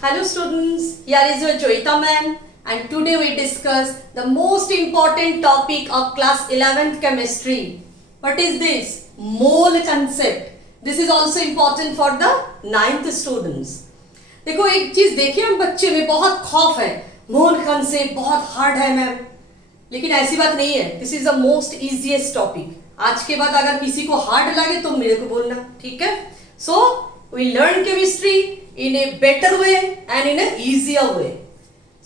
Hello students, here is your Joita ma'am and today we discuss the most important topic of class 11th chemistry. What is this? Mole concept. This is also important for the 9th students. देखो एक चीज देखिए हम बच्चे में बहुत खौफ है, मोल कंसेप्ट बहुत हार्ड है मैम, लेकिन ऐसी बात नहीं है. This is the most easiest topic. आज के बाद अगर किसी को हार्ड लगे तो मेरे को बोलना, ठीक है? So we learn chemistry in a better way and in a easier way.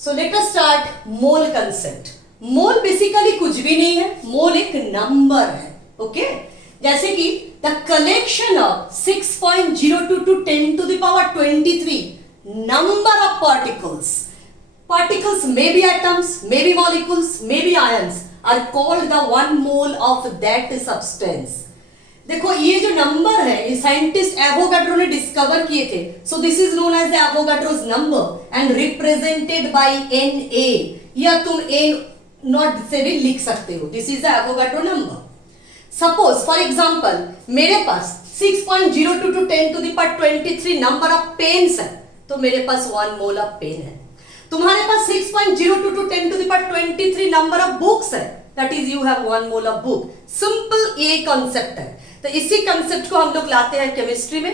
So let us start mole concept. Mole basically कुछ भी नहीं है, मोल एक नंबर है, ओके? जैसे कि the collection of 6.02 to 10 to the power 23 number of particles. Particles may be atoms, may be molecules, may be ions are called the one mole of that substance. देखो ये जो नंबर है ये scientist Avogadro ने discover किए थे. So this is known as the Avogadro's number and represented by Na, या तुम n नॉट से भी लिख सकते हो. This is the Avogadro number. Suppose for example मेरे पास 6.02 to 10 to the power 23 number of pens है, तो मेरे पास 1 मोल ऑफ पेन है. तुम्हारे पास 6.02 to 10 to the power 23 number of books है, that is you have 1 mole of book. Simple ये कांसेप्ट है. तो इसी कंसेप्ट को हम लोग लाते हैं केमिस्ट्री में.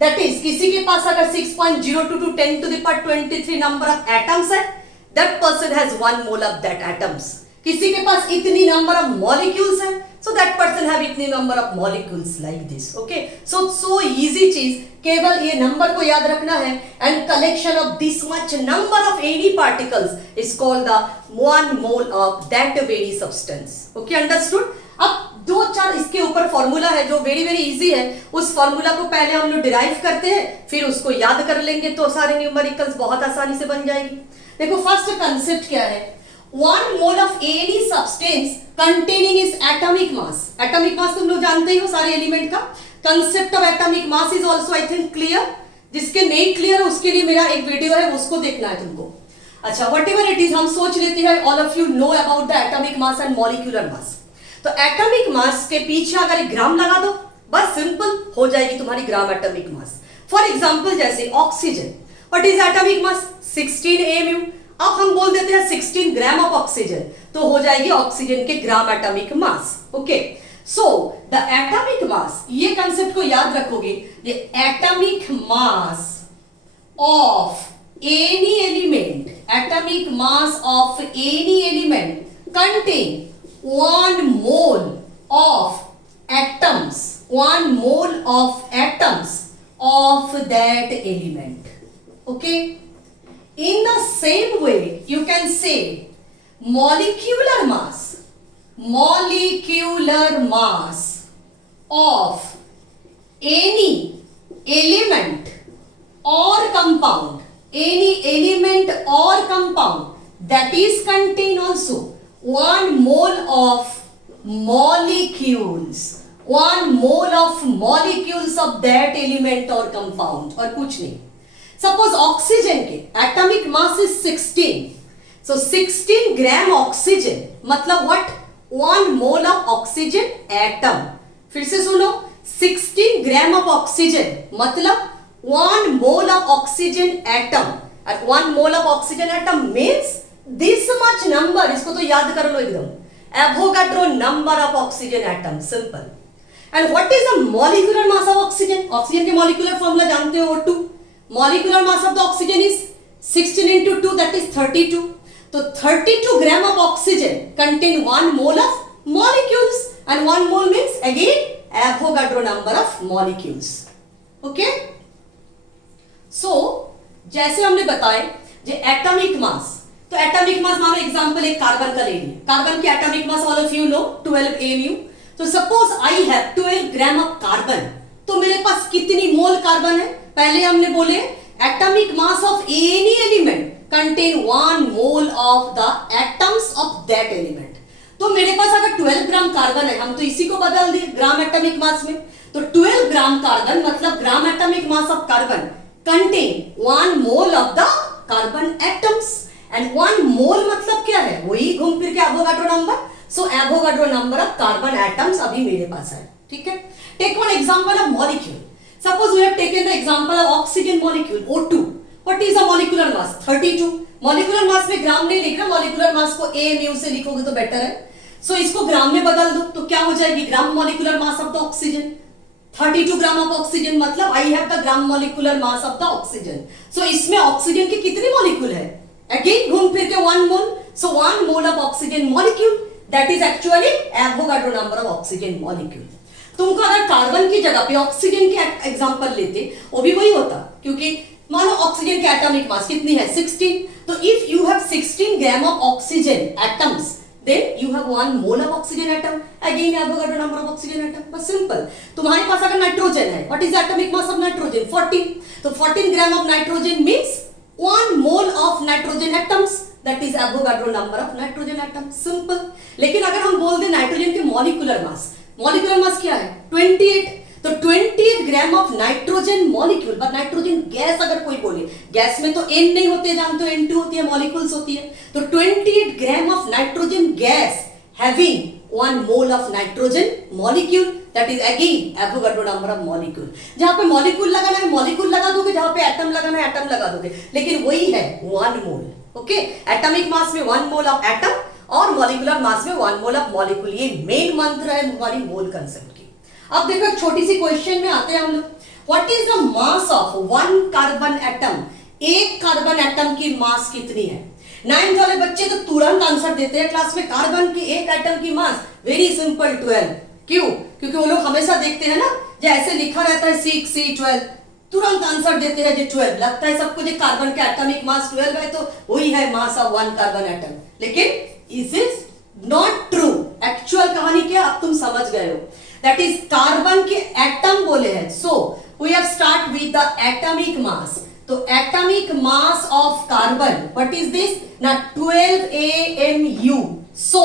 दैट इज किसी के पास अगर 6.02 to 10 to the power 23 number of atoms है, that person has 1 mole of that atoms. किसी के पास इतनी नंबर ऑफ मॉलिक्यूल्स है, सो दैट पर्सन हैव इतनी number of molecules like this. Okay, so easy चीज, केवल ये नंबर को याद रखना है. And collection of this much number of any particles is called the 1 mole of that very substance. Okay, understood? अब दो चार इसके ऊपर फॉर्मूला है जो वेरी वेरी इजी है. उस फॉर्मूला को पहले हम लोग डिराइव करते हैं, फिर उसको याद कर लेंगे तो सारे न्यूमेरिकल्स बहुत आसानी से बन जाएगी. देखो फर्स्ट कंसेप्ट क्या है? 1 mole of any substance containing is atomic mass. Atomic mass तुम लोग जानते ही हो सारे एलिमेंट का. Concept of atomic mass is also I think clear. जिसके नहीं क्लियर है उसके लिए मेरा एक वीडियो है, उसको देखना है तुमको. अच्छा, व्हाटएवर इट इज, हम सोच लेते हैं all of you know about the atomic mass and molecular mass. तो एटॉमिक मास के पीछे अगर एक ग्राम लगा दो, बस सिंपल हो जाएगी तुम्हारी gram atomic mass. For example जैसे oxygen, what is atomic mass? 16 AMU. अब हम बोल देते हैं 16 ग्राम ऑफ ऑक्सीजन, तो हो जाएगी ऑक्सीजन के ग्राम atomic mass. Okay, so the atomic मास, ये कंसेप्ट को याद रखोगे. The atomic mass of any element, atomic mass of any element contain 1 mole of atoms, 1 mole of atoms of that element. Okay, in the same way you can say molecular mass, molecular mass of any element or compound, any element or compound that is contain also 1 mole of molecules, 1 mole of molecules of that element or compound, और कुछ नहीं. Suppose oxygen के atomic mass is 16, so 16 gram oxygen मतलब what? 1 mole of oxygen atom. फिर से सुनो, 16 gram of oxygen मतलब 1 mole of oxygen atom. 1 mole of oxygen atom means this much number. इसको तो याद कर लो एकदम, Avogadro number of oxygen atom, simple. And what is the molecular mass of oxygen? Oxygen के मॉलिक्यूलर फॉर्मूला जानते हो, O2. Molecular mass of the oxygen is 16 into 2, that is 32. तो 32 gram of oxygen contain 1 mole of molecules and 1 mole means again Avogadro number of molecules. Okay, so जैसे हमने बताए जो atomic mass, तो atomic मास मान लो example एक carbon का ले लिए. कार्बन की atomic mass all of you know 12 AMU. तो suppose I have 12 gram of carbon, तो मेरे पास कितनी मोल कार्बन है? पहले हमने बोले atomic mass of any element contain 1 mole of the atoms of that element. तो मेरे पास अगर 12 ग्राम कार्बन है, हम तो इसी को बदल दिए ग्राम एटॉमिक मास में. तो 12 ग्राम कार्बन मतलब gram atomic mass of carbon contain 1 mole of the carbon atoms. And 1 mole मतलब क्या है? वही घूम फिर के Avogadro number. So Avogadro number of carbon atoms अभी मेरे पास है. ठीक है, take one example of molecule. Suppose we have taken the example of oxygen molecule O2. What is the molecular mass? 32। Molecular mass में ग्राम नहीं लिखना, मॉलिक्यूलर मास को AMU से लिखोगे तो बेटर है। सो इसको ग्राम में बदल दो तो क्या हो जाएगी? Gram molecular mass of the oxygen, 32 gram of oxygen, मतलब I have the gram molecular mass of the oxygen. So इसमें ऑक्सीजन के कितने मॉलिक्यूल है? अगेन घूम फिर के 1 मोल। सो 1 mole of oxygen molecule, that is actually Avogadro number of oxygen molecule. तुमको अगर कार्बन की जगह पे ऑक्सीजन के एग्जांपल लेते, वो भी वही होता, क्योंकि मानो ऑक्सीजन के एटॉमिक मास कितनी है? 16। तो if you have 16 gram of oxygen atoms, then you have 1 mole of oxygen atom, again Avogadro number of oxygen atom, बस सिंपल। तुम्हारे पास अगर नाइट्रोजन है, what is the atomic mass of nitrogen? 14। तो 14 ग्राम of nitrogen means 1 mole of nitrogen atoms, that is Avogadro number of nitrogen atom, simple. लेकिन अगर हम बोल दें नाइट्रोजन के मॉलिक्यूलर मास क्या है? 28। तो 28 ग्राम ऑफ नाइट्रोजन मॉलिक्यूल, पर नाइट्रोजन गैस अगर कोई बोले, गैस में तो N नहीं होते, जानते हो N2 होती है, मॉलिक्यूल्स होती है। तो 28 gram of nitrogen gas having 1 mole of nitrogen molecule, that is again Avogadro number of molecule. जहां पे मॉलिक्यूल लगाना है मॉलिक्यूल लगा दोगे, जहां पे एटम लगाना है एटम लगा दोगे, लेकिन वही है 1 मोल। ओके, एटॉमिक मास में 1 मोल ऑफ एटम और मॉलिक्यूलर मास में 1 मोल ऑफ मॉलिक्यूल, ये मेन मंत्र है हमारी मोल कंसेप्ट की। अब देखो एक छोटी सी क्वेश्चन में आते हैं हम लोग। What is the mass of 1 carbon atom? एक कार्बन एटम की मास कितनी है? 9th वाले बच्चे तो तुरंत आंसर देते हैं क्लास में, कार्बन की एक एटम की मास वेरी सिंपल 12। क्यों? क्योंकि वो लोग हमेशा देखते हैं ना, जैसे लिखा रहता है 6 C 12, तुरंत आंसर देते हैं जो 12। लगता है सबको जो कार्बन का एटॉमिक मास 12 है तो वही है मास ऑफ 1 कार्बन एटम, लेकिन is is not true. Actual कहानी क्या अब तुम समझ गए हो, दैट इज कार्बन के एटम बोले हैं। So we have start with the atomic mass. तो atomic mass of carbon what is this ना 12 AMU। सो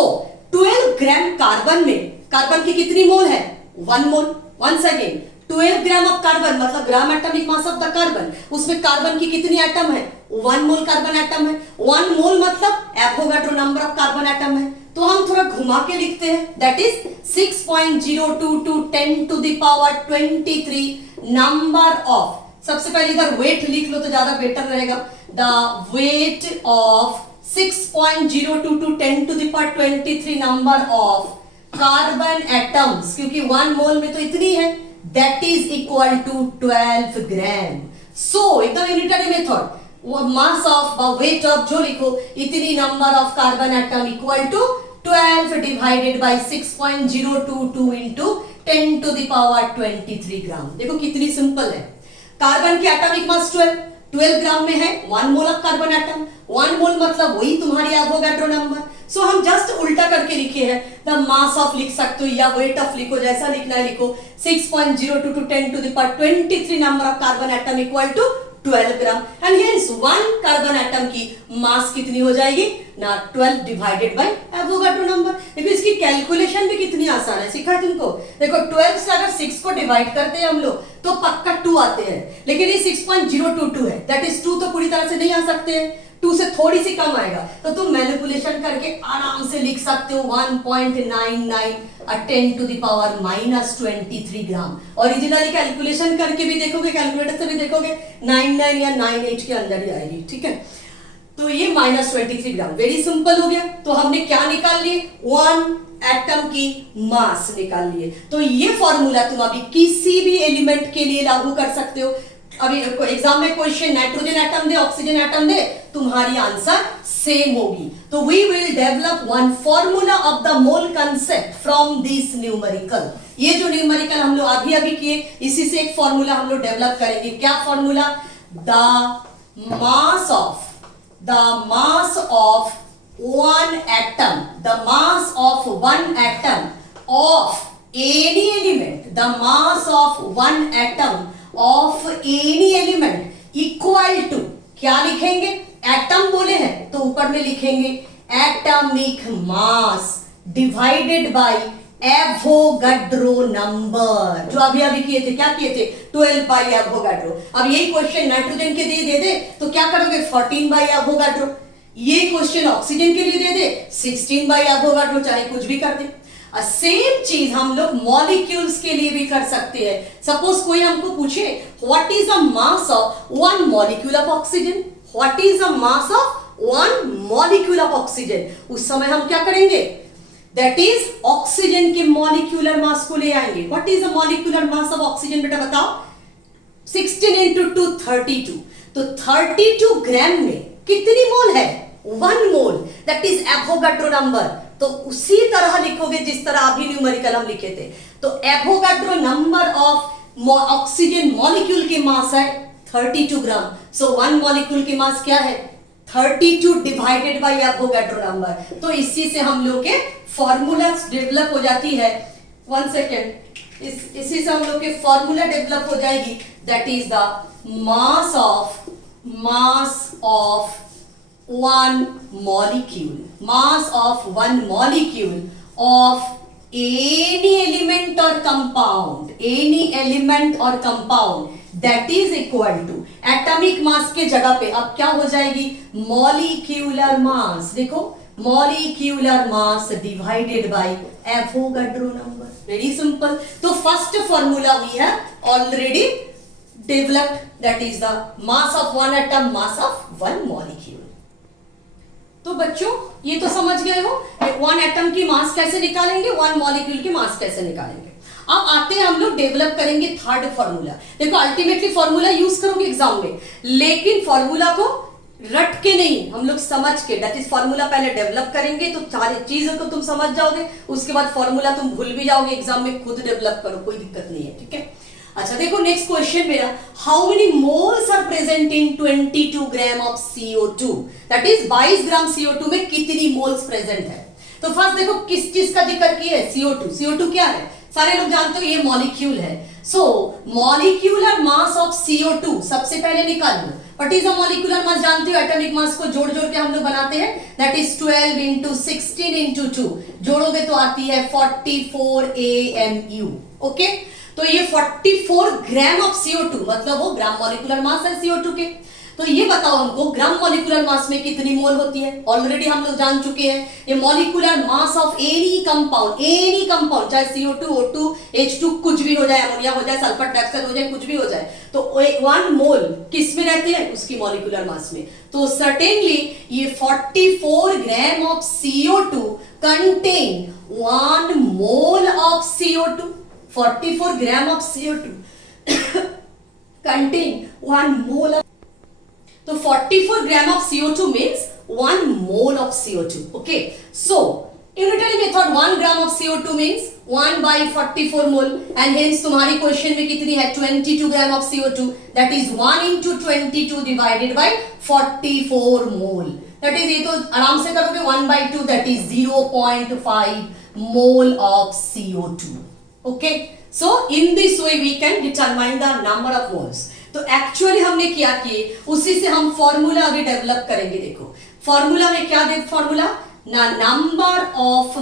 12 ग्राम कार्बन में कार्बन की कितनी मोल है? 1 mole. Once again 12 gram of carbon मतलब gram atomic mass of the carbon, उसमें carbon की कितनी एटम है? 1 मोल कार्बन एटम है। 1 मोल मतलब Avogadro number of carbon atom है। तो हम थोड़ा घुमा के लिखते हैं, that is 6.022 10 to the power 23 number of, सबसे पहले इधर वेट लिख लो तो ज्यादा बेटर रहेगा, the weight of 6.022 10 to the power 23 number of carbon atoms, क्योंकि 1 मोल में तो इतनी है, that is equal to 12 gram. So एकदम unitary method, mass of weight of जो लिखो इतनी number of carbon atom equal to 12 divided by 6.022 into 10 to the power 23 gram. देखो कितनी सिंपल है। कार्बन की एटॉमिक मास 12 ग्राम में है 1 mole of carbon atom. 1 mole मतलब वही तुम्हारी एवोगाड्रो नंबर। सो हम जस्ट उल्टा करके लिखे हैं, द मास ऑफ लिख सकते हो या वेट ऑफ लिखो, जैसा लिखना है लिखो, 6.022 10 to the power 23 number of carbon atom equal to 12 gram. And hence 1 carbon atom की मास कितनी हो जाएगी ना 12 डिवाइडेड बाय एवोगाड्रो नंबर। देखो इसकी कैलकुलेशन भी कितनी आसान है, सीखा है तुमको। देखो 12 से अगर 6 को डिवाइड करते हैं हम लोग तो पक्का 2 आते हैं, लेकिन ये 6.022 है, दैट इज 2 तो पूरी तरह से नहीं आ सकते हैं, 2 से थोड़ी सी कम आएगा, तो तुम मैनिपुलेशन करके आराम से लिख सकते हो 1.99 10 to the power -23 gram. Originally calculation करके भी देखोगे, कैलकुलेटर से भी देखोगे 99 या 98 के अंदर ही आएगी, ठीक है। तो ये -23 ग्राम, वेरी सिंपल हो गया। तो हमने क्या निकाल लिए? 1 एटम की मास निकाल लिए। तो ये फॉर्मूला तुम अभी किसी भी एलिमेंट के लिए लागू कर सकते हो। अभी एग्जाम में क्वेश्चन नाइट्रोजन एटम दे, ऑक्सीजन एटम दे, तुम्हारी आंसर सेम होगी। तो we will develop one formula of the mole concept from this numerical. ये जो न्यूमेरिकल हम लोग अभी अभी किए, इसी से एक फॉर्मूला हम लोग डेवलप करेंगे। क्या formula? The mass of one atom, the mass of one atom of any element, the mass of one atom of any element equal to, क्या लिखेंगे? एटम बोले हैं तो ऊपर में लिखेंगे atomic mass divided by Avogadro number, जो अभी अभी किए थे। क्या किए थे? 12 बाय एवोगाड्रो। अब यही क्वेश्चन नाइट्रोजन के लिए दे दे तो क्या करोगे? 14 बाय एवोगाड्रो। ये क्वेश्चन ऑक्सीजन के लिए दे दे 16 बाय एवोगाड्रो, चाहे कुछ भी कर दे। सेम चीज हम लोग मॉलिक्यूल्स के लिए भी कर सकते हैं. सपोज कोई हमको पूछे what is the mass of one molecule of oxygen, what is the mass of one molecule of oxygen, उस समय हम क्या करेंगे, दैट इज ऑक्सीजन के मॉलिक्यूलर मास को ले आएंगे. What is the molecular mass of oxygen, बेटा बताओ. 16 into 2 32. तो 32 ग्राम में कितनी मोल है, 1 mole, that is Avogadro number. तो उसी तरह लिखोगे जिस तरह अभी न्यूमेरिकल हम लिखे थे. तो Avogadro number of oxygen molecule की मास है 32 ग्राम. सो 1 मॉलिक्यूल की मास क्या है, 32 डिवाइडेड बाय एवोगाड्रो नंबर. तो इसी से हम लोग के फॉर्मूला डेवलप हो जाती है. 1 सेकेंड, इसी से हम लोग के फॉर्मूला डेवलप हो जाएगी, that is the mass of one molecule of any element or compound that is equal to atomic mass के जगह पे अब क्या हो जाएगी, molecular mass. देखो molecular mass divided by Avogadro number. Very simple. तो first formula we have already developed, that is the mass of one atom, mass of one molecule. तो बच्चों ये तो समझ गए हो, वन एटम की मास कैसे निकालेंगे, वन मॉलिक्यूल की मास कैसे निकालेंगे. अब आते हैं हम लोग डेवलप करेंगे थर्ड फॉर्मूला. देखो अल्टीमेटली फॉर्मूला यूज करोगे एग्जाम में, लेकिन फॉर्मूला को रट के नहीं, हम लोग समझ के, दैट इज फॉर्मूला पहले डेवलप करेंगे तो सारी चीजों को तुम समझ जाओगे, उसके बाद फॉर्मूला तुम भूल भी जाओगे, एग्जाम में खुद डेवलप करो, कोई दिक्कत नहीं है. ठीक है. अच्छा देखो नेक्स्ट क्वेश्चन मेरा, how many moles are present in 22 gram of CO2, that is 22 gram CO2 में कितनी मोल्स प्रेजेंट है. तो फर्स्ट देखो किस चीज का जिक्र किया है, CO2 क्या है, सारे लोग जानते हो ये मॉलिक्यूल है. सो मॉलिक्यूलर मास ऑफ CO2 सबसे पहले निकाल लो. What is the molecular mass, जानते हो एटॉमिक मास को जोड़ जोड़ के हम लोग बनाते हैं, दैट इज 12 into 16 into 2, जोड़ोगे तो आती है 44 AMU. ओके. तो ये 44 ग्राम ऑफ CO2 मतलब वो ग्राम मॉलिक्यूलर मास है CO2 के. तो ये बताओ हमको ग्राम मॉलिक्यूलर मास में कितनी मोल होती है, ऑलरेडी हम लोग जान चुके हैं. ये molecular mass of any compound चाहे CO2 O2 H2 कुछ भी हो जाए, अमोनिया हो जाए, सल्फर डाइऑक्साइड हो जाए, कुछ भी हो जाए, तो 1 मोल किस में रहते हैं, उसकी मॉलिक्यूलर मास में. तो सर्टेनली ये 44 ग्राम of CO2 contain 1 mole of CO2. 44 gram of CO2 contain 1 mole of, so 44 gram of CO2 means 1 mole of CO2. Okay, so unitary method 1 gram of CO2 means 1 by 44 mole, and hence तुम्हारी question में कितनी है 22 gram of CO2, that is 1 into 22 divided by 44 mole, that is ये तो आराम से करोगे 1 by 2, that is 0.5 mole of CO2. Okay, so in this way we can determine the number of moles. तो एक्चुअली हमने क्या किए, उसी से हम फॉर्मूला अभी डेवलप करेंगे. देखो फॉर्मूला में क्या दे, फॉर्मूला ना number of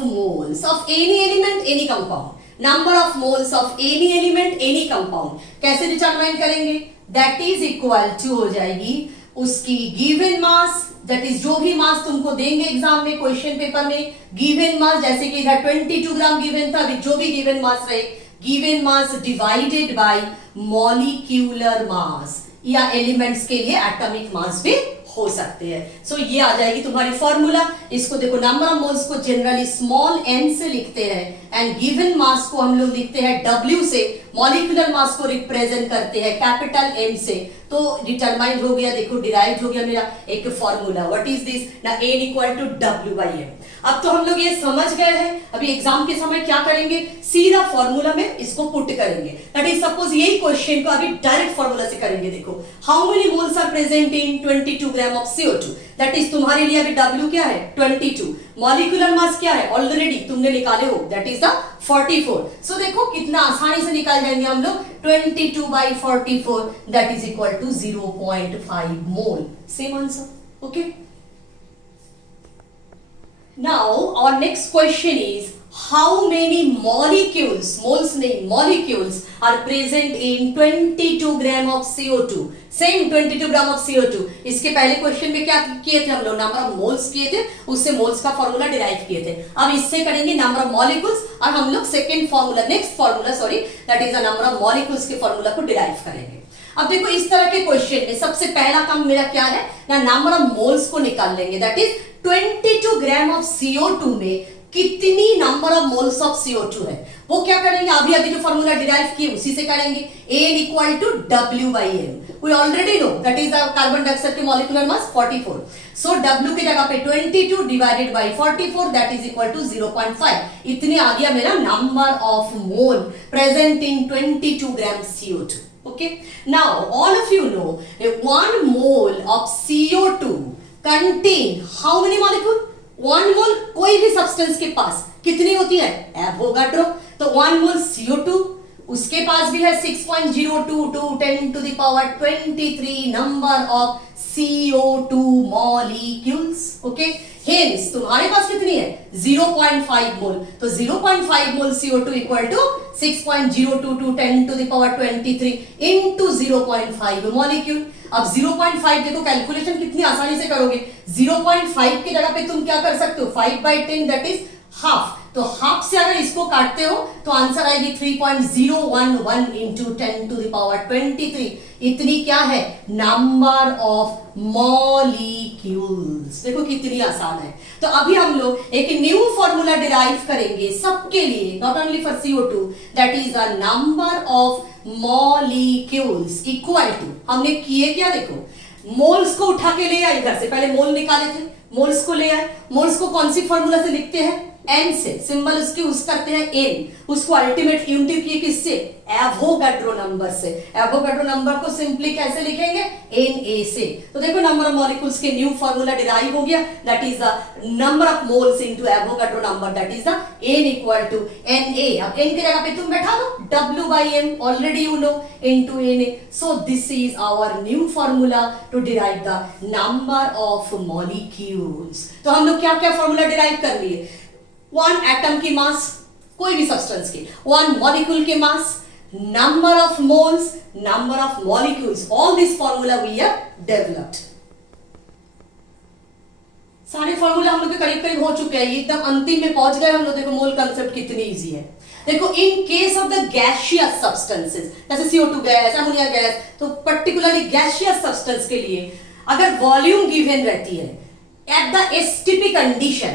moles of any element any compound, number of moles of any element any compound कैसे डिटरमाइन करेंगे, दैट इज इक्वल टू हो जाएगी उसकी गिवन मास, दैट इज जो भी मास तुमको देंगे एग्जाम में क्वेश्चन पेपर में, गिवन मास, जैसे कि इधर 22 ग्राम गिवन था, जो भी गिवन मास रहे, given mass divided bye molecular mass, या एलिमेंट्स के लिए एटॉमिक मास भी हो सकते हैं. सो ये आ जाएगी तुम्हारी फॉर्मूला. इसको देखो नंबर ऑफ मोल्स को जनरली स्मॉल n से लिखते हैं, एंड गिवन मास को हम लोग लिखते हैं W से, मॉलिक्यूलर मास को रिप्रेजेंट करते हैं कैपिटल M से. तो डिटरमाइन हो गया, देखो डिराइव हो गया मेरा एक फॉर्मूला. व्हाट इज दिस ना, n इक्वल टू W/m. अब तो हम लोग ये समझ गए हैं. अभी एग्जाम के समय क्या करेंगे, सीधा फॉर्मूला में इसको पुट करेंगे. दैट इज सपोज यही क्वेश्चन को अभी डायरेक्ट फॉर्मूला से करेंगे. देखो how many moles are present in 22 gram of CO2, that is तुम्हारे लिए अभी W क्या है 22, मॉलिक्यूलर मास क्या है ऑलरेडी तुमने निकाले हो, दैट इज द 44. सो देखो कितना आसानी से निकाल जाएंगे हम लोग, 22 by 44 that is equal to 0.5 mole. Same answer. Okay. Now our next question is, how many molecules, moles नहीं molecules are present in 22 gram of CO2, same 22 gram of CO2। इसके पहले क्वेश्चन में क्या किए थे हम लोग, नंबर ऑफ मोल्स किए थे, उससे मोल्स का फॉर्मूला डिराइव किए थे। अब इससे करेंगे नंबर ऑफ मॉलिक्यूल्स, और हम लोग second formula, next formula sorry, that is the number of molecules के फॉर्मूला को डिराइव करेंगे। अब देखो इस तरह के क्वेश्चन में सबसे पहला काम मेरा क्या है ना, नंबर ऑफ मोल्स को निकाल लेंगे, that is 22 gram of CO2 में कितनी number of moles of CO2 है, वो क्या करेंगे, अभी अभी जो फॉर्मूला डिराइव किए उसी से करेंगे। N equal to W/M, we already know that is the carbon dioxide के मॉलिक्यूलर मास 44, सो W की जगह पे 22 divided by 44 that is equal to 0.5, इतनी आ गया मेरा number of mole present in 22 gram CO2। Okay, now all of you know that 1 mole of CO2 contain how many molecule? 1 mole कोई भी substance के पास कितनी होती है, एवोगाड्रो। तो 1 मोल CO2, उसके पास भी है 6.022 10 to the power 23 number of CO2 molecules. Okay, hence तुम्हारे पास कितनी है 0.5 मोल, तो 0.5 mole CO2 equal to 6.022 10 to the power 23 into 0.5 molecule. अब 0.5 देखो कैलकुलेशन कितनी आसानी से करोगे, 0.5 की जगह पे तुम क्या कर सकते हो 5/10 दैट इज हाफ, तो हाफ से अगर इसको काटते हो तो आंसर आएगी 3.011 इंटू 10 to the power 23, इतनी क्या है नंबर ऑफ मॉलिक्यूल्स। देखो कितनी आसान है। तो अभी हम लोग एक न्यू फॉर्मूला डिराइव करेंगे सबके लिए, not only for CO2, that is the number of molecules equal to, हमने किए क्या देखो, मोल्स को उठा के ले आए इधर से, पहले मोल निकाले थे, मोल्स को ले आए, मोल्स को कौन सी फॉर्मूला से लिखते हैं, N से, सिंबल उसके यूज करते हैं N, उसको अल्टीमेट यूनिट किए किससे, एवोगाड्रो नंबर से। एवोगाड्रो नंबर को सिंपली कैसे लिखेंगे, Na से। तो देखो नंबर ऑफ मॉलिक्यूल्स के न्यू फॉर्मूला डिराइव हो गया, that is the number of moles into Avogadro number, that is the N equal to Na। अब N की जगह पे तुम बैठा दो W/M, already you know, into Na, so this is our new formula to derive the number of molecules. तो हम लोग क्या क्या फॉर्मूला डिराइव कर लिए, 1 एटम की मास, कोई भी सब्सटेंस की, 1 मॉलिक्यूल के मास, number of moles, number of molecules, all this formula we have developed। सारे फॉर्मूला हम लोग के करीब करीब हो चुके हैं, एकदम अंतिम में पहुंच गए हम लोग। देखो मोल कंसेप्ट कितनी इजी है। देखो in case of the gaseous substances, जैसे CO2 गैस, अमोनिया गैस, तो पर्टिकुलरली गैसियस सब्सटेंस के लिए अगर वॉल्यूम गिवन रहती है eight the STP condition,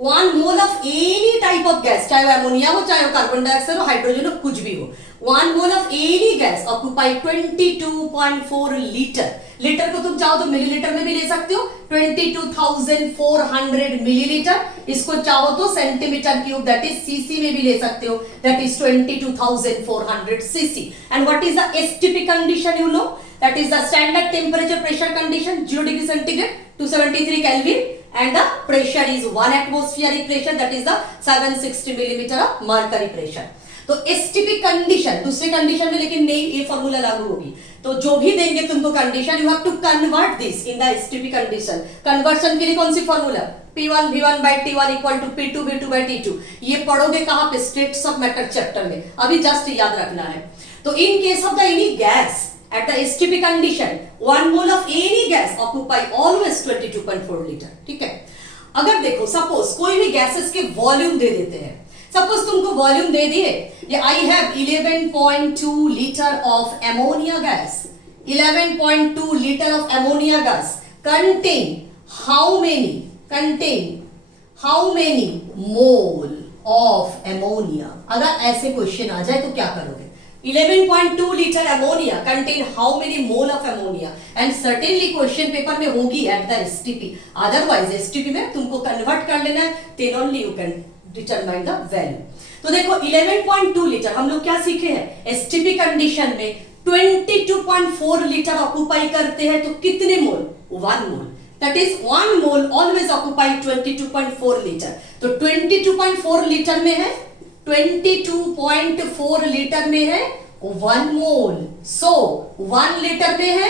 1 mole of any type of gas, चाहे वो अमोनिया हो, चाहे वो कार्बन डाइऑक्साइड हो, हाइड्रोजन हो, कुछ भी हो, 1 mole of any gas occupy 22.4 litre. Litre को तुम चाहो तो मिलीलीटर में भी ले सकते हो, 22,400 मिलीलीटर। इसको चाहो तो centimetre cube that is CC में भी ले सकते हो, that is 22,400 CC. And what is the STP condition, you know, that is the standard temperature pressure condition, 0 degree centigrade, 273 kelvin, and the pressure is 1 atmospheric pressure, that is the 760 millimeter of mercury pressure। तो STP condition, दूसरे condition में लेकिन नहीं ये formula लागू होगी, तो जो भी देंगे तुमको condition, you have to convert this in the STP condition. Conversion के लिए कौन सी formula, P1 V1 by T1 equal to P2 V2 by T2। ये पढ़ोगे कहां पे, स्टेट्स ऑफ मैटर चैप्टर में, अभी जस्ट याद रखना है। तो in case of the any gas at the STP condition, 1 mole of any gas occupy always 22.4 liter। ठीक है, अगर देखो सपोज कोई भी गैसेस के वॉल्यूम दे देते हैं, सपोज तुमको वॉल्यूम दे दिए, ये I have 11.2 litre of ammonia gas, 11.2 litre of ammonia gas contain how many mole of ammonia। अगर ऐसे क्वेश्चन आ जाए तो क्या करोगे, 11.2 litre ammonia contain how many mole of ammonia, and certainly question paper में होगी at the STP, otherwise STP में तुमको कन्वर्ट कर लेना है, then only you can determine the value. तो देखो 11.2 लीटर हम लोग क्या सीखे हैं, STP कंडीशन में 22.4 लीटर ऑक्यूपाई करते हैं, तो कितने mole, 1 mole, that is 1 mole always occupy 22.4 litre. तो 22.4 लीटर में है, 22.4 लीटर में है 1 मोल, सो 1 लीटर में है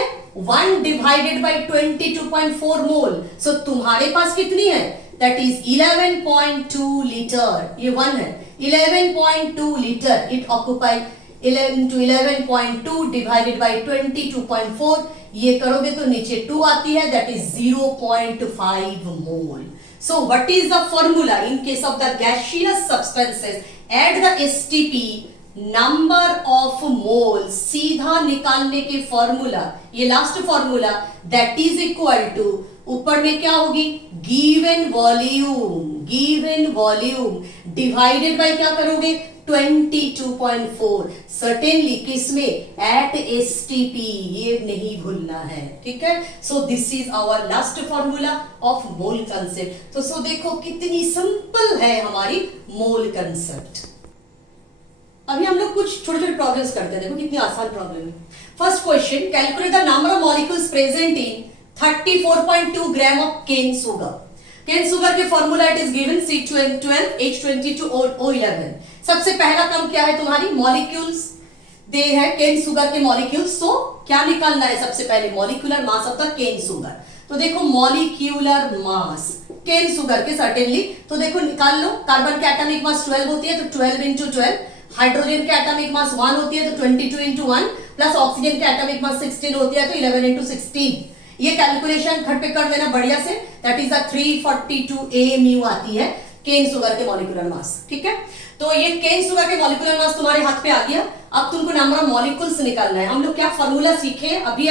1 डिवाइडेड बाय 22.4 मोल, सो तुम्हारे पास कितनी है that is 11.2 liter. ये 1 है, 11.2 liter. It occupy 11 into 11.2 divided by 22.4. ये करोगे तो नीचे 2 आती है, that is 0.5 mole. So what is the formula in case of the gaseous substances? Add the STP, number of moles, सीधा निकालने के फॉर्मूला, ये last formula, that is equal to, ऊपर में क्या होगी, given volume divided by क्या करोगे, 22.4. सर्टेनली किसमें, एट STP, ये नहीं भूलना है, ठीक है. So this is our last formula of mole concept. तो सो देखो कितनी सिंपल है हमारी मोल कंसेप्ट. अभी हम लोग कुछ छोटे छोटे प्रॉब्लम्स करते हैं, देखो कितनी आसान प्रॉब्लम है. First question, calculate the number of molecules present in 34.2 gram of cane sugar. Cane sugar के formula it is given C12 H22 O11. सबसे पहला टर्म क्या है तुम्हारी, मॉलिक्यूल्स दे है केन शुगर के मॉलिक्यूल्स. तो क्या निकालना है सबसे पहले, molecular mass of the cane sugar. तो देखो मॉलिक्यूलर मास केन शुगर के सर्टेनली, तो देखो निकाल लो. कार्बन के एटॉमिक मास 12 होती है, तो 12 into 12. हाइड्रोजन के एटॉमिक मास 1 होती है, तो 22 into 1, प्लस ऑक्सीजन के एटॉमिक मास 16 होती है, तो 11 into 16. ये कैलकुलेशन खट पे कर देना बढ़िया से, दैट इज 342 AMU आती है केन शुगर के मॉलिक्यूलर मास, ठीक है. तो ये केन शुगर के मॉलिक्यूलर मास तुम्हारे हाथ पे आ गया. अब तुमको नंबर ऑफ मॉलिक्यूल्स निकालना है. हम लोग क्या फॉर्मूला सीखे अभी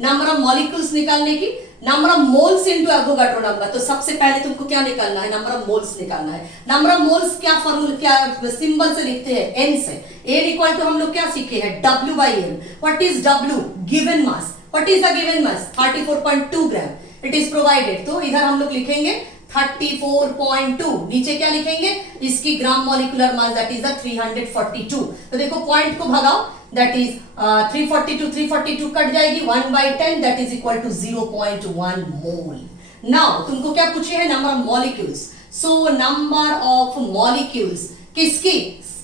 नंबर ऑफ मॉलिक्यूल्स निकालने की, number of moles into Avogadro number. तो सबसे पहले तुमको क्या निकालना है, नंबर ऑफ मोल्स निकालना है. नंबर ऑफ मोल्स क्या फॉर्मूला, क्या सिंबल से लिखते हैं, n से. n इक्वल टू हम लोग क्या सीखे हैं, W/m. What is W, given mass. What is the given mass, 34.2 gram. It is provided. तो इधर हम लोग लिखेंगे 34.2, नीचे क्या लिखेंगे, इसकी ग्राम मॉलिक्यूलर मास दैट इज 342. तो देखो पॉइंट को भगाओ, दैट इज 342 कट जाएगी, 1/10 that is equal to 0.1 mole. Now तुमको क्या पूछे है, number of molecules. So number of molecules किसकी,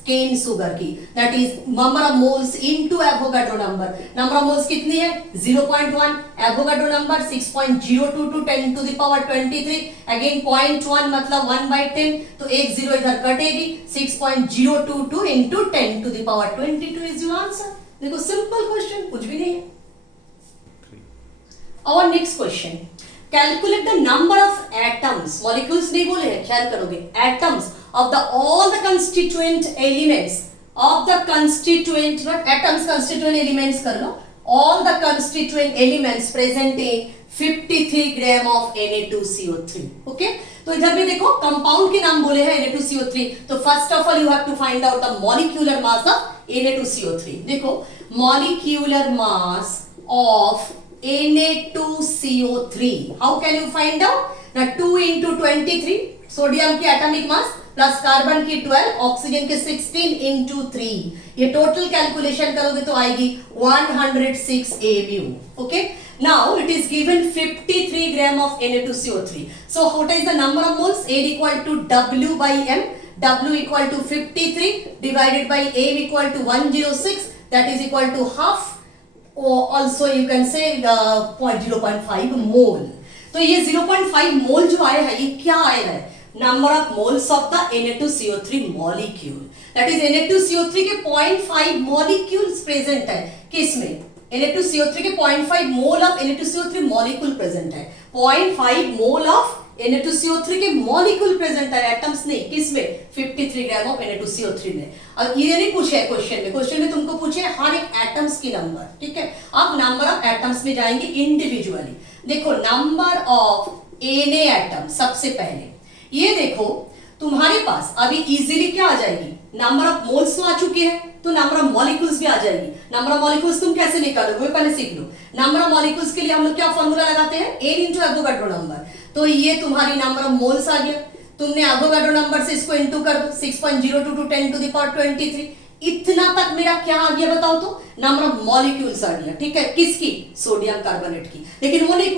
केन शुगर की, that is number of moles into Avogadro number. Number of moles कितनी है, 0.1. Avogadro number 6.022 10 to the power 23. Again 0.1 मतलब 1/10, तो एक जीरो इधर कटेगी. 6.022 into 10 to the power 22 is your answer. देखो सिंपल क्वेश्चन, कुछ भी नहीं है. और next question, calculate the number of atoms. Molecules नहीं बोले हैं, ख्याल करोगे. Atoms of the all the constituent elements of the constituent, not atoms, constituent elements कर लो. all the constituent elements present in 53 gram of Na2CO3. okay, तो इधर भी देखो कंपाउंड के नाम बोले हैं Na2CO3. तो first of all you have to find out the molecular mass of Na2CO3. देखो molecular mass of Na2CO3, how can you find out, ना 2 into 23 सोडियम की एटॉमिक मास प्लस कार्बन की 12, ऑक्सीजन के 16 into 3. ये total calculation करोगे तो आएगी 106 AMU. Okay, now it is given 53 gram of Na2CO3. So what is the number of moles, A equal to W/m. W equal to 53 divided by M equal to 106, that is equal to half. Also you can say 0.5 mole. तो ये 0.5 मोल जो आया है, ये क्या आया है, number of moles of the Na2CO3 molecule. That is Na2CO3 के 0.5 मॉलिक्यूल्स प्रेजेंट है किसमें, Na2CO3 के 0.5 mole of Na2CO3 molecule present है. 0.5 मोल ऑफ Na2CO3 के मॉलिक्यूल प्रेजेंट है, एटम्स नहीं. किसमें, 53 ग्राम ऑफ Na2CO3 में. अब ये नहीं पूछे है क्वेश्चन में तुमको पूछे हर एक एटम्स की नंबर, ठीक है. अब नंबर ऑफ एटम्स में जाएंगे इंडिविजुअली. देखो नंबर ऑफ Na एटम, सबसे पहले ये देखो तुम्हारे पास अभी इजीली क्या आ जाएगी, नंबर ऑफ मोल्स तो आ चुके हैं, तो नंबर ऑफ मॉलिक्यूल्स भी आ जाएगी. नंबर ऑफ मॉलिक्यूल्स तुम कैसे निकालोगे, पहले सीख लो. नंबर ऑफ मॉलिक्यूल्स के लिए हम लोग क्या फॉर्मूला लगाते हैं, N into एवोगाड्रो नंबर. तो ये तुम्हारी नंबर ऑफ मोल्स आ गया. तुमने एवोगाड्रो नंबर से इसको इनटू कर दो, 6.022 10 to the power 23. इतना तक मेरा क्या आ गया बताओ तो, नंबर ऑफ मॉलिक्यूल्स आ गया, ठीक है. किसकी, सोडियम कार्बोनेट की. लेकिन वो नहीं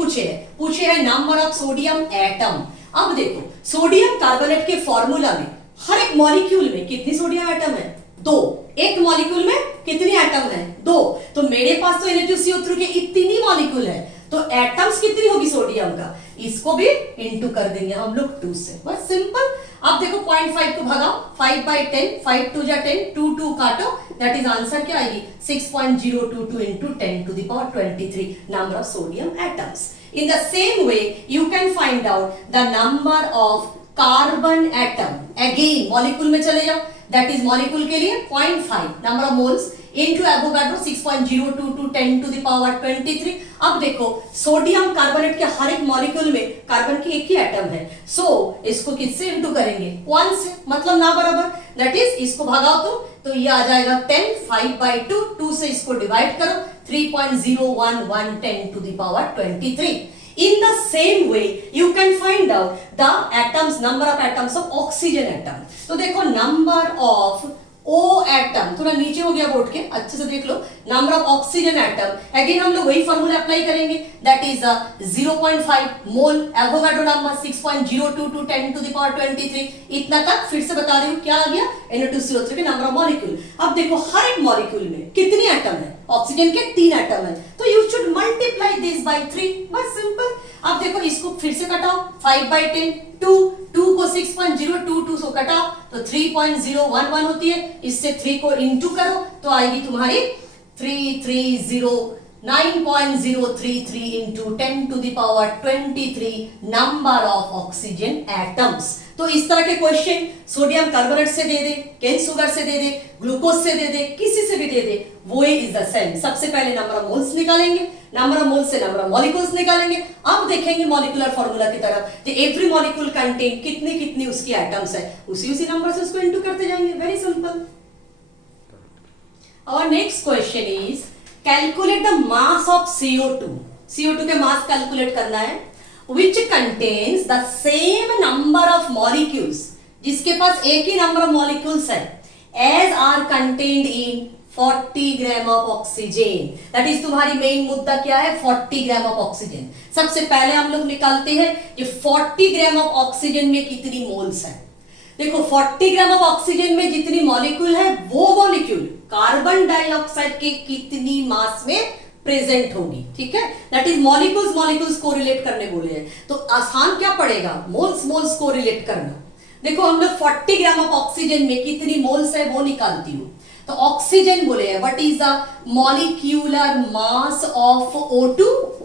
पूछे है नंबर ऑफ सोडियम एटम. अब देखो सोडियम कार्बोनेट के फॉर्मूला में हर एक मॉलिक्यूल में कितनी सोडियम एटम है, दो। एक मॉलिक्यूल में कितने एटम है? दो। तो मेरे पास तो Na2CO3 के इतनी मॉलिक्यूल है, तो एटम्स कितनी होगी सोडियम का? इसको भी इंटू कर देंगे हम लोग 2 से, बस सिंपल। अब देखो 0.5 को भगाओ, 5/10, 5 2 जा 10, 2 2 काटो, दैट इज आंसर क्या आएगी? 6.022 into 10 to the power 23 number of sodium atoms. In the same way, you can find out the number of carbon atom. Again, molecule में चले जाओ, that is molecule के लिए 0.5 number of moles into Avogadro 6.022 10 to the power 23. अब देखो sodium carbonate के हर एक molecule में कार्बन की एक ही एटम है, सो इसको किससे इंटू करेंगे? 1 से, मतलब ना बराबर, दैट इज इसको भगाओ तो ये आ जाएगा 10, 5/2, 2 से इसको डिवाइड करो, 3.01110 to the power 23. In the same way, you can find out the atoms, number of atoms of oxygen atom. तो देखो number of O एटम, थोड़ा नीचे हो गया बोर्ड के, अच्छे से देख लो, number of oxygen atom. Again हम लोग वही फॉर्मूला अप्लाई करेंगे, that is 0.5 mole Avogadro number 6.022 10 to the power 23। इतना तक फिर से बता रही हूँ, क्या आ गया? Na2CO3 के नंबर ऑफ मॉलिक्यूल। अब देखो हर एक मॉलिक्यूल में कितनी एटम है? ऑक्सीजन के 3 एटम है, तो you should multiply this by 3, बस सिंपल। अब देखो इसको फिर से कटाओ, 5/10, 2 को 6.022 से कटाओ तो 3.011 होती है, इससे 3 को इंटू करो तो आएगी तुम्हारी 330 into 10 to the power 23 number of oxygen atoms। तो इस तरह के क्वेश्चन सोडियम कार्बोनेट से दे दे, केन शुगर से दे दे, ग्लूकोज से दे दे, किसी से भी दे दे, वो इज द सेम। सबसे पहले नंबर ऑफ मोल्स निकालेंगे, नंबर ऑफ मोल्स से नंबर ऑफ मॉलिक्यूल्स निकालेंगे। अब देखेंगे मॉलिक्यूलर फॉर्मूला की तरफ, तो एवरी मॉलिक्यूल कंटेन कितनी कितनी उसकी एटम्स है, उसी नंबर से उसको इंटू करते जाएंगे, वेरी सिंपल। और next question is calculate the mass of CO2। CO2 के मास कैलकुलेट करना है, which contains the same number of molecules, जिसके पास एक ही नंबर ऑफ मॉलिक्यूल्स है, as are contained in 40 gram of oxygen. That is तुम्हारी main मुद्दा क्या है? 40 ग्राम ऑफ ऑक्सीजन। सबसे पहले हम लोग निकालते हैं कि 40 ग्राम ऑफ ऑक्सीजन में कितनी मोल्स है। देखो 40 ग्राम ऑफ ऑक्सीजन में जितनी मॉलिक्यूल है, वो मॉलिक्यूल कार्बन डाइऑक्साइड के कितनी मास में प्रेजेंट होगी, ठीक है? दैट इज मॉलिक्यूल्स को रिलेट करने बोले हैं, तो आसान क्या पड़ेगा? मोल्स को रिलेट करना। देखो हम लोग 40 ग्राम ऑफ ऑक्सीजन में कितनी मोल्स है वो निकालती हूँ, तो ऑक्सीजन बोले हैं, what is the molecular mass of O2?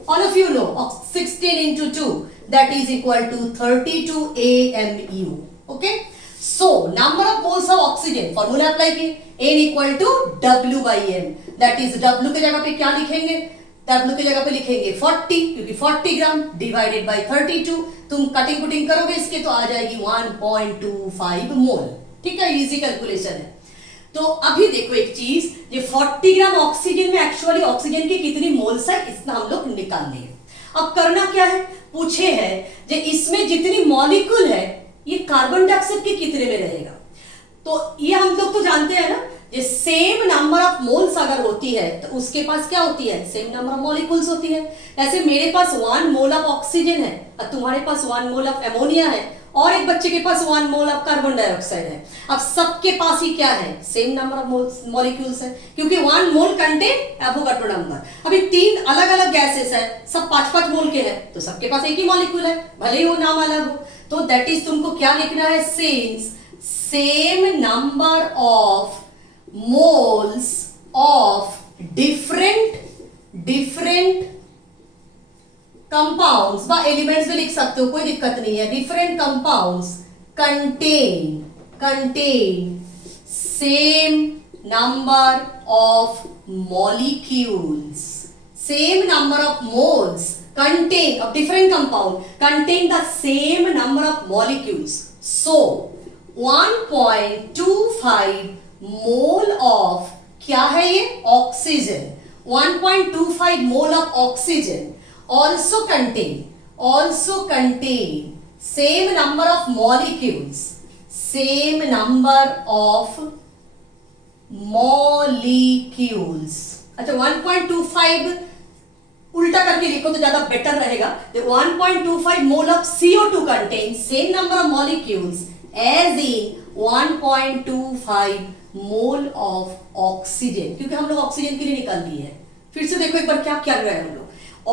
All of you know 16 into 2 that is equal to 32 AMU। Okay, so number of moles of oxygen formula apply किए, N equal to W/M, that is W की जगह पे क्या लिखेंगे? W की जगह पे लिखेंगे 40, क्योंकि 40 ग्राम डिवाइडेड बाय 32, तुम कटिंग कुटिंग करोगे इसके तो आ जाएगी 1.25 मोल, ठीक है? इजी कैलकुलेशन है। तो अभी देखो एक चीज, ये 40 ग्राम ऑक्सीजन में एक्चुअली ऑक्सीजन की कितनी मोल्स है, इतना हम लोग निकाल लिए। अब करना क्या है? पूछे है जो इसमें जितनी मॉलिक्यूल है ये कार्बन डाइऑक्साइड के कितने में रहेगा, तो ये हम लोग तो जानते हैं ना, ये सेम नंबर ऑफ मोल्स अगर होती है तो उसके पास क्या होती है? सेम नंबर ऑफ मॉलिक्यूल्स होती है। ऐसे मेरे पास 1 मोल ऑफ ऑक्सीजन है और तुम्हारे पास 1 मोल ऑफ अमोनिया है और एक बच्चे के पास 1 मोल ऑफ कार्बन डाइऑक्साइड है। अब सबके पास ही क्या है? सेम नंबर ऑफ मॉलिक्यूल्स है, क्योंकि 1 मोल कंटेन एवोगाड्रो नंबर। अभी 3 अलग अलग गैसेस है, सब 5-5 मोल के हैं, तो सबके पास एक ही मॉलिक्यूल है, भले ही वो नाम अलग हो। तो दैट इज तुमको क्या लिखना है? Since same number of moles of different compounds বা एलिमेंट्स भी लिख सकते हो, कोई दिक्कत नहीं है। different compounds contain same number of molecules, same number of moles contain of different compound contain the same number of molecules, so 1.25 mole of क्या है ये? Oxygen. 1.25 mole of oxygen also contain same number of molecules, same number of molecules। अच्छा 1.25 उल्टा करके लिखो तो ज्यादा better रहेगा। 1.25 mole of CO2 contains same number of molecules as in 1.25 mole of oxygen, क्योंकि हम लोग ऑक्सीजन के लिए निकाल लिए हैं। फिर से देखो एक बार क्या क्या रहे हैं हम लोग।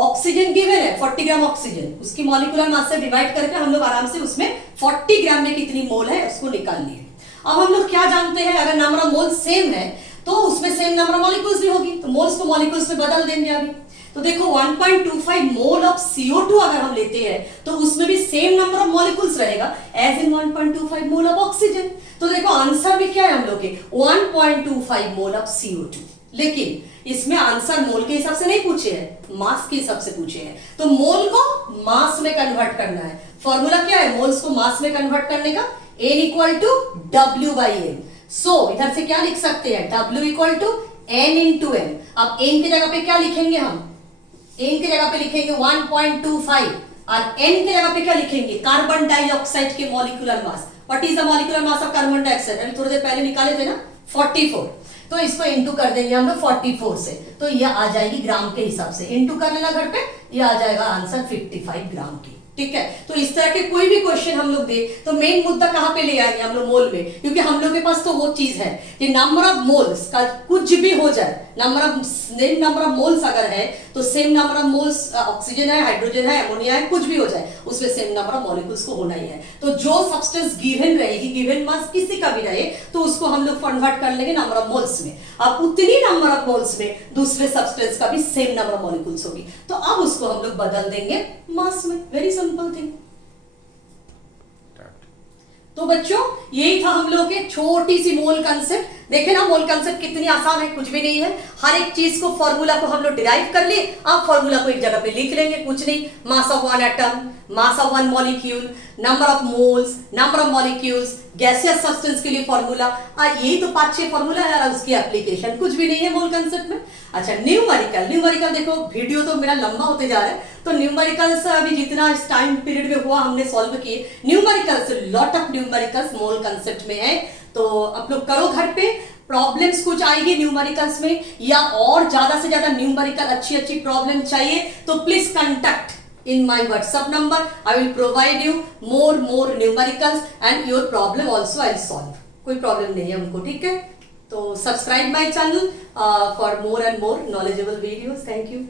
ऑक्सीजन गिवन है 40 ग्राम ऑक्सीजन, उसकी मॉलिक्यूलर मास से डिवाइड करके हम लोग आराम से उसमें 40 ग्राम में कितनी मोल है उसको निकाल लिए। अब हम लोग क्या जानते हैं, अगर नंबर ऑफ मोल सेम है तो उसमें सेम नंबर ऑफ मॉलिक्यूल्स भी होगी, तो मोल्स को मॉलिक्यूल्स में बदल देंगे अभी। तो देखो 1.25 मोल ऑफ CO2 अगर हम लेते हैं तो उसमें भी सेम नंबर ऑफ मॉलिक्यूल्स रहेगा as in 1.25 mole of oxygen. तो देखो आंसर में क्या है हम लोग के 1.25 मोल ऑफ CO2, लेकिन इसमें आंसर मोल के हिसाब से नहीं पूछे हैं, मास के हिसाब से पूछे हैं। तो मोल को मास में कन्वर्ट करना है। फॉर्मूला क्या है मोल्स को मास में कन्वर्ट करने का, N इक्वल टू W/M। सो इधर से क्या लिख सकते हैं, W equal to N into M। अब N की जगह पे क्या लिखेंगे हम, N की जगह पे लिखेंगे 1.25 और N की जगह पे क्या लिखेंगे, कार्बन डाइऑक्साइड के molecular mass. What is the molecular mass of carbon dioxide, अभी थोड़ी देर पहले निकाले थे ना 44। तो इसको इंटू कर देंगे हम लोग 44 से, तो ये आ जाएगी ग्राम के हिसाब से। इंटू कर लेना घर पे, ये आ जाएगा आंसर 55 ग्राम की। ठीक है, तो इस तरह के कोई भी क्वेश्चन हम लोग दे तो मेन मुद्दा कहां पे ले आएंगे हम लोग, मोल में, क्योंकि हम लोग के पास तो वो चीज है कि नंबर ऑफ मोल्स का कुछ भी हो जाए, सेम नंबर ऑफ मोल्स अगर है तो same number of moles oxygen है, हाइड्रोजन है, अमोनिया है, कुछ भी हो जाए उसमें सेम नंबर ऑफ मॉलिक्यूल्स को होना ही है। तो जो सब्सटेंस गिवन रहेगी, गिवन मास किसी का भी रहे, तो उसको हम लोग कन्वर्ट कर लेंगे नंबर ऑफ मोल्स में। अब उतनी नंबर ऑफ मोल्स में दूसरे सब्सटेंस का भी सेम नंबर ऑफ मॉलिक्यूल्स होगी, तो अब उसको हम लोग बदल देंगे मास में। Very simple thing. तो बच्चों यही था हम लोग के छोटी सी मोल कंसेप्ट। देखे ना मोल कंसेप्ट कितनी आसान है, कुछ भी नहीं है। हर एक चीज को फॉर्मूला को हम लोग डिराइव कर लिए, आप फॉर्मूला को एक जगह पे लिख लेंगे, कुछ नहीं। मास of one atom, mass of one molecule, number of moles, number of molecules, gaseous substance के लिए फॉर्मूला, यही तो 5-6 फॉर्मूला है और उसकी एप्लीकेशन कुछ भी नहीं है मोल कंसेप्ट में। अच्छा न्यूमेरिकल देखो वीडियो तो मेरा लंबा होते जा रहा है, तो न्यूमेरिकल्स अभी जितना इस टाइम पीरियड में हुआ हमने सॉल्व किए। Numericals lot of numericals mole concept में है, तो आप लोग करो घर पे। प्रॉब्लम्स कुछ आएगी न्यूमेरिकल्स में, या और ज्यादा से ज्यादा न्यूमेरिकल अच्छी प्रॉब्लम चाहिए तो please contact in my WhatsApp number. I will provide you more numericals and your problem also I'll solve. कोई प्रॉब्लम नहीं है उनको, ठीक है। तो subscribe my channel for more and more knowledgeable videos. Thank you.